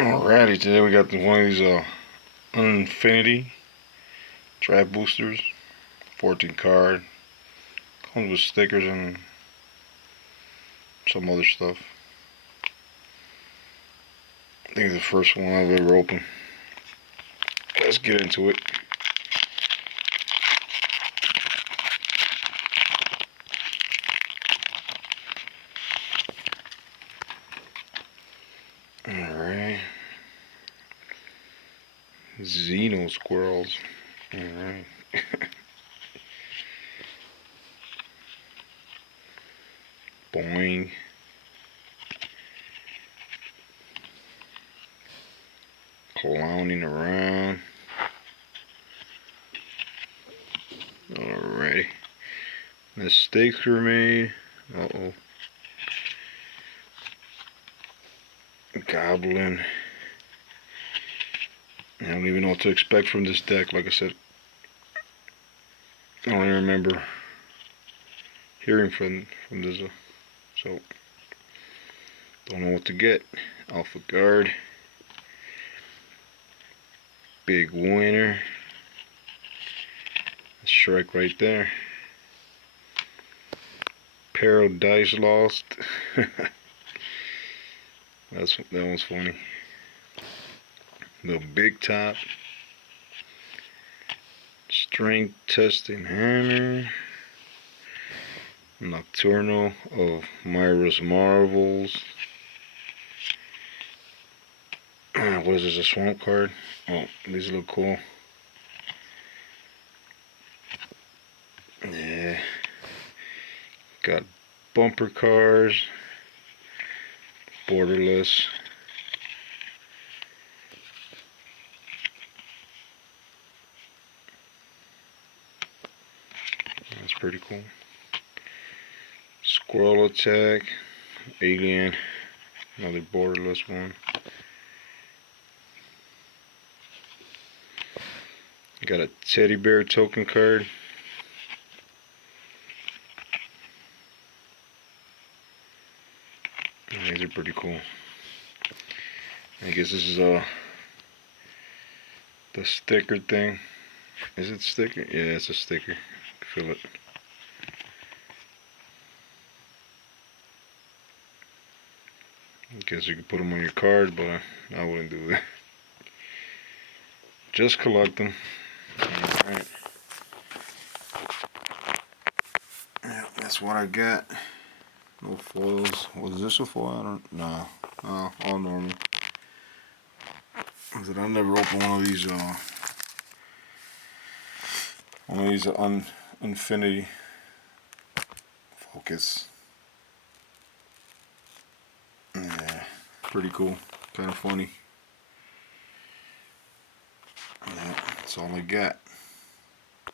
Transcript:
Alrighty, today we got one of these Unfinity draft boosters, 14 card. Comes with stickers and some other stuff. I think it's the first one I've ever opened. Let's get into it. Alright. Xeno squirrels. Alright. Boing. Clowning around. Alrighty. Mistakes were made. Uh-oh. Goblin. I don't even know what to expect from this deck. Like I said, I don't even remember hearing from this, so don't know what to get. Alpha Guard, big winner. Strike right there. Paradise Lost. That one's funny. The big top. Strength testing hammer. Nocturnal of Myra's Marvels. What is this, a swamp card? Oh, these look cool. Yeah. Got bumper cars. Borderless. That's pretty cool. Squirrel Attack. Alien. Another borderless one. Got a teddy bear token card. These are pretty cool. I guess this is the sticker thing. Is it sticker? Yeah, it's a sticker. Feel it. I guess you could put them on your card, but I wouldn't do that. Just collect them. Alright. Yeah, that's what I got. No foils. Was this a foil? I don't know. No, all normal. I never opened one of these Unfinity. Focus. Yeah, pretty cool. Kind of funny. Yeah, that's all I got.